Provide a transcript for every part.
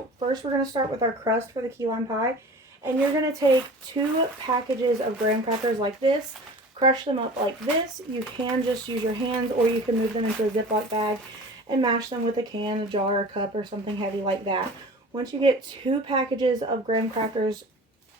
So first we're going to start with our crust for the key lime pie. And you're going to take 2 packages of graham crackers like this, crush them up like this. You can just use your hands, or you can move them into a Ziploc bag and mash them with a can, a jar, a cup, or something heavy like that. Once you get 2 packages of graham crackers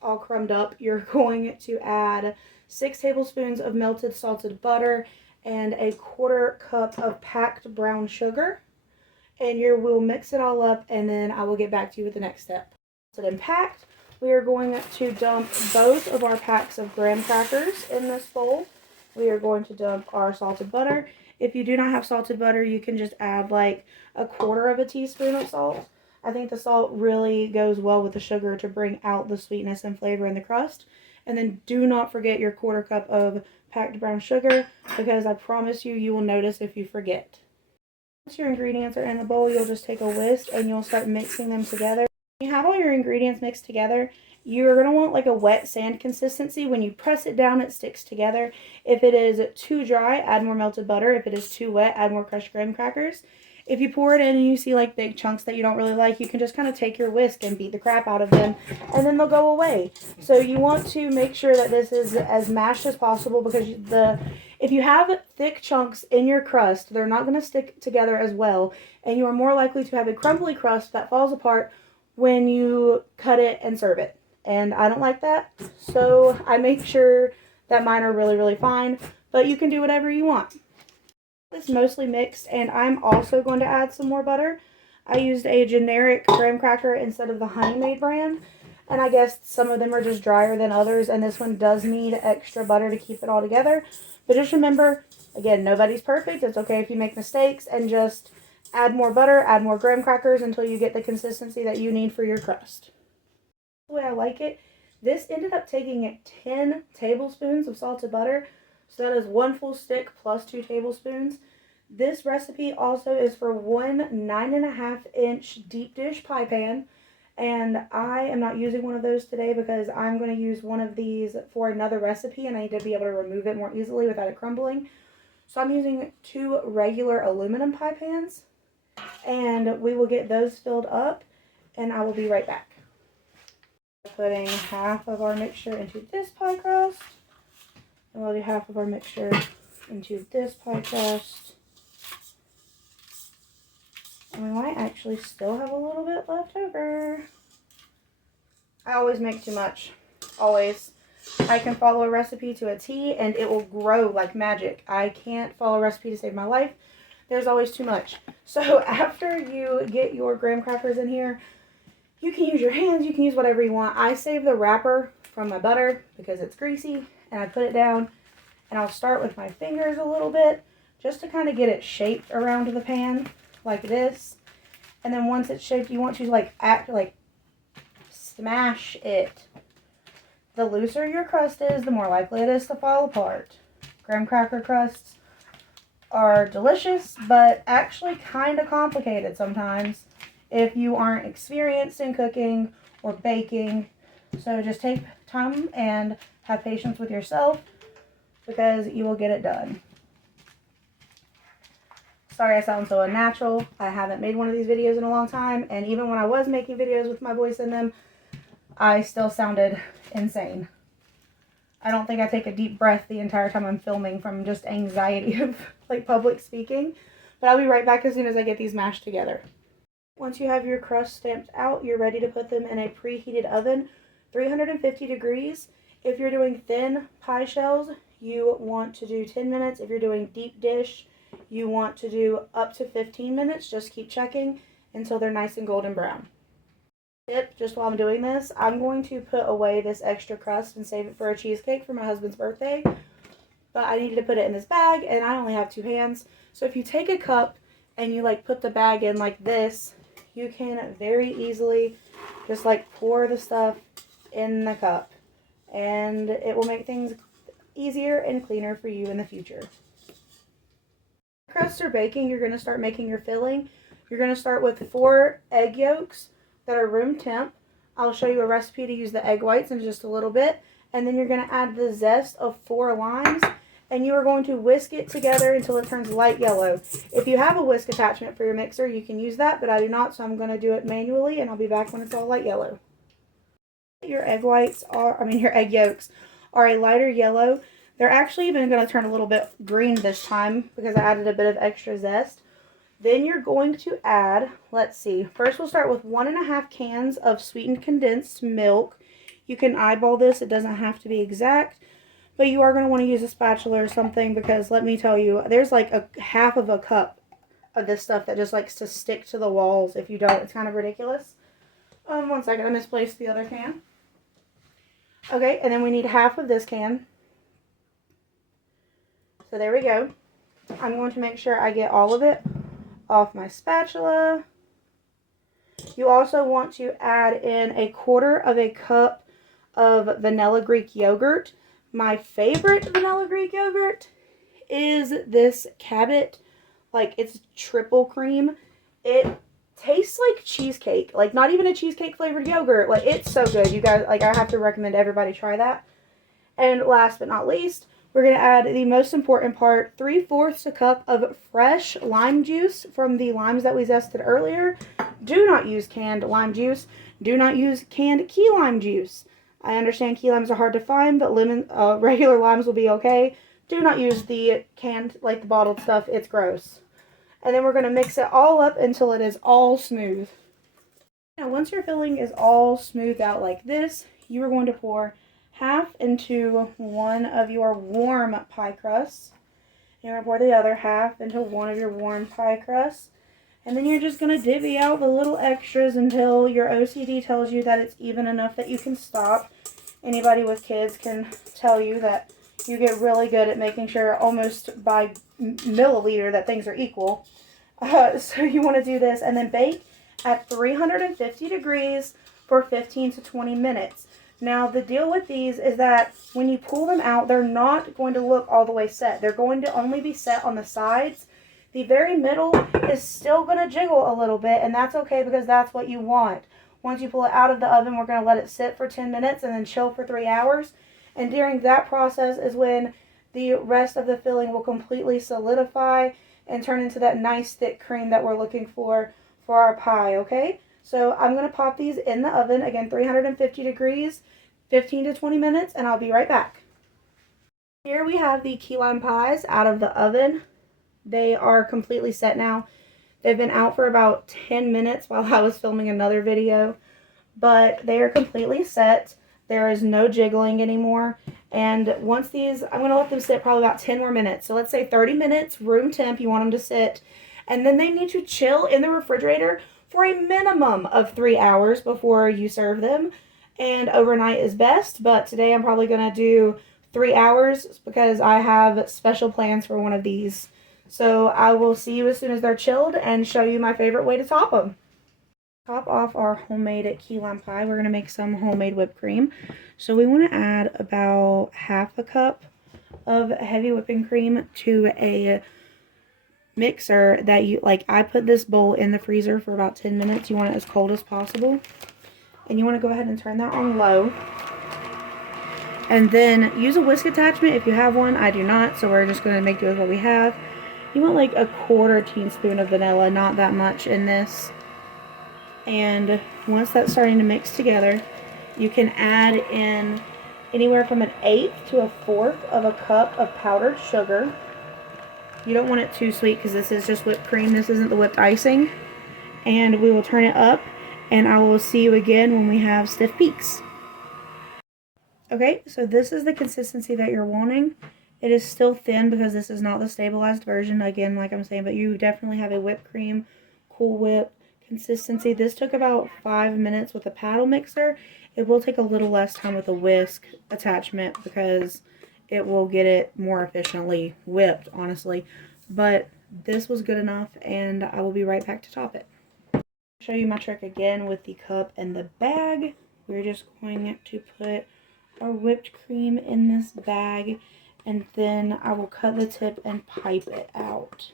all crumbed up, you're going to add 6 tablespoons of melted salted butter and a 1/4 cup of packed brown sugar. And we'll mix it all up, and then I will get back to you with the next step. So then packed, we are going to dump both of our packs of graham crackers in this bowl. We are going to dump our salted butter. If you do not have salted butter, you can just add like 1/4 teaspoon of salt. I think the salt really goes well with the sugar to bring out the sweetness and flavor in the crust. And then do not forget your 1/4 cup of packed brown sugar, because I promise you, you will notice if you forget. Once your ingredients are in the bowl, you'll just take a whisk and you'll start mixing them together. When you have all your ingredients mixed together, you're going to want like a wet sand consistency. When you press it down, it sticks together. If it is too dry, add more melted butter. If it is too wet, add more crushed graham crackers. If you pour it in and you see like big chunks that you don't really like, you can just kind of take your whisk and beat the crap out of them, and then they'll go away. So you want to make sure that this is as mashed as possible, because if you have thick chunks in your crust, they're not going to stick together as well, and you are more likely to have a crumbly crust that falls apart when you cut it and serve it. And I don't like that, so I make sure that mine are really, really fine, but you can do whatever you want. It's mostly mixed, and I'm also going to add some more butter. I used a generic graham cracker instead of the Honey Maid brand, and I guess some of them are just drier than others, and this one does need extra butter to keep it all together. But just remember, again, nobody's perfect. It's okay if you make mistakes, and just add more butter, add more graham crackers until you get the consistency that you need for your crust. The way I like it, this ended up taking 10 tablespoons of salted butter. So that is 1 full stick plus 2 tablespoons. This recipe also is for one 9.5-inch deep dish pie pan. And I am not using one of those today because I'm going to use one of these for another recipe, and I need to be able to remove it more easily without it crumbling. So I'm using 2 regular aluminum pie pans, and we will get those filled up, and I will be right back. Putting half of our mixture into this pie crust. And we'll do half of our mixture into this pie crust. And we might actually still have a little bit left over. I always make too much. Always. I can follow a recipe to a T and it will grow like magic. I can't follow a recipe to save my life. There's always too much. So after you get your graham crackers in here, you can use your hands, you can use whatever you want. I save the wrapper from my butter because it's greasy, and I put it down, and I'll start with my fingers a little bit just to kind of get it shaped around the pan like this. And then once it's shaped, you want to smash it. The looser your crust is, the more likely it is to fall apart. Graham cracker crusts are delicious, but actually kind of complicated sometimes if you aren't experienced in cooking or baking. So just take time and have patience with yourself, because you will get it done. Sorry I sound so unnatural. I haven't made one of these videos in a long time, and even when I was making videos with my voice in them, I still sounded insane. I don't think I take a deep breath the entire time I'm filming from just anxiety of public speaking. But I'll be right back as soon as I get these mashed together. Once you have your crust stamped out, you're ready to put them in a preheated oven, 350 degrees. If you're doing thin pie shells, you want to do 10 minutes. If you're doing deep dish, you want to do up to 15 minutes. Just keep checking until they're nice and golden brown. Tip, just while I'm doing this, I'm going to put away this extra crust and save it for a cheesecake for my husband's birthday. But I needed to put it in this bag, and I only have 2 hands. So if you take a cup and you put the bag in like this, you can very easily just pour the stuff in the cup, and it will make things easier and cleaner for you in the future. Crusts are baking, you're going to start making your filling. You're going to start with 4 egg yolks that are room temp. I'll show you a recipe to use the egg whites in just a little bit. And then you're going to add the zest of 4 limes. and you are going to whisk it together until it turns light yellow. If you have a whisk attachment for your mixer, you can use that, but I do not, so I'm going to do it manually, and I'll be back when it's all light yellow. Your egg whites are, your egg yolks are a lighter yellow. They're actually even going to turn a little bit green this time because I added a bit of extra zest. Then you're going to add, let's see, first we'll start with 1.5 cans of sweetened condensed milk. You can eyeball this, it doesn't have to be exact, but you are going to want to use a spatula or something because let me tell you, there's like a half of a cup of this stuff that just likes to stick to the walls. If you don't, it's kind of ridiculous. One second, I misplaced the other can. Okay, and then we need half of this can. So there we go. I'm going to make sure I get all of it off my spatula. You also want to add in 1/4 cup of vanilla Greek yogurt. My favorite vanilla Greek yogurt is this Cabot. Like, it's triple cream. It tastes like cheesecake. Like, not even a cheesecake flavored yogurt. Like, it's so good. You guys, like, I have to recommend everybody try that. And last but not least, we're going to add the most important part, 3/4 cup of fresh lime juice from the limes that we zested earlier. Do not use canned lime juice. Do not use canned key lime juice. I understand key limes are hard to find, but regular limes will be okay. Do not use the canned, like the bottled stuff. It's gross. And then we're going to mix it all up until it is all smooth. Now, once your filling is all smoothed out like this, you are going to pour half into one of your warm pie crusts. You're going to pour the other half into one of your warm pie crusts. And then you're just going to divvy out the little extras until your OCD tells you that it's even enough that you can stop. Anybody with kids can tell you that you get really good at making sure almost by milliliter that things are equal. So you want to do this and then bake at 350 degrees for 15 to 20 minutes. Now, the deal with these is that when you pull them out, they're not going to look all the way set. They're going to only be set on the sides. The very middle is still going to jiggle a little bit, and that's okay because that's what you want. Once you pull it out of the oven, we're going to let it sit for 10 minutes and then chill for 3 hours. And during that process is when the rest of the filling will completely solidify and turn into that nice thick cream that we're looking for our pie, okay? So I'm going to pop these in the oven, again 350 degrees, 15 to 20 minutes, and I'll be right back. Here we have the key lime pies out of the oven. They are completely set now. They've been out for about 10 minutes while I was filming another video, but they are completely set. There is no jiggling anymore. And once these, I'm going to let them sit probably about 10 more minutes. So let's say 30 minutes, room temp, you want them to sit. And then they need to chill in the refrigerator for a minimum of 3 hours before you serve them. And overnight is best, but today I'm probably going to do 3 hours because I have special plans for one of these. So I will see you as soon as they're chilled and show you my favorite way to top them. Top off our homemade key lime pie. We're going to make some homemade whipped cream. So we want to add about half a cup of heavy whipping cream to a mixer that you, like, I put this bowl in the freezer for about 10 minutes. You want it as cold as possible. And you want to go ahead and turn that on low. And then use a whisk attachment if you have one. I do not, so we're just going to make do with what we have. You want like 1/4 teaspoon of vanilla, not that much in this. And once that's starting to mix together, you can add in anywhere from 1/8 to 1/4 of a cup of powdered sugar. You don't want it too sweet because this is just whipped cream. This isn't the whipped icing. And we will turn it up, and I will see you again when we have stiff peaks. Okay, so this is the consistency that you're wanting. It is still thin because this is not the stabilized version, again, like I'm saying, but you definitely have a whipped cream, Cool Whip consistency. This took about 5 minutes with a paddle mixer. It will take a little less time with a whisk attachment because it will get it more efficiently whipped, honestly. But this was good enough, and I will be right back to top it. I'll show you my trick again with the cup and the bag. We're just going to put our whipped cream in this bag, and then I will cut the tip and pipe it out.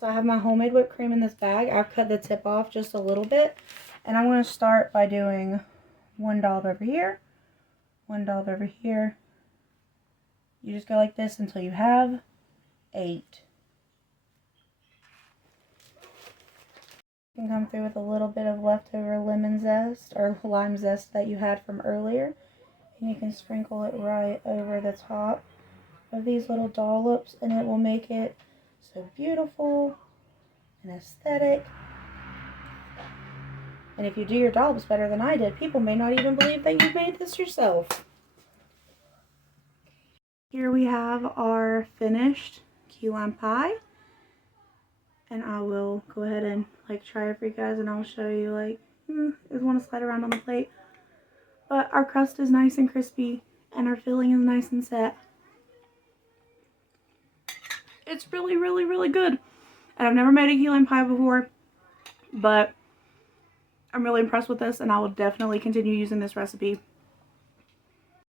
So I have my homemade whipped cream in this bag. I've cut the tip off just a little bit, and I'm going to start by doing 1 dollop over here, 1 dollop over here, You just go like this until you have 8. You can come through with a little bit of leftover lemon zest or lime zest that you had from earlier. And you can sprinkle it right over the top of these little dollops, and it will make it so beautiful and aesthetic. And if you do your dollops better than I did, people may not even believe that you made this yourself. Here we have our finished key lime pie. And I will go ahead and try it for you guys, and I'll show you I just want to slide around on the plate. But our crust is nice and crispy, and our filling is nice and set. It's really, really, really good. And I've never made a key lime pie before, but I'm really impressed with this, and I will definitely continue using this recipe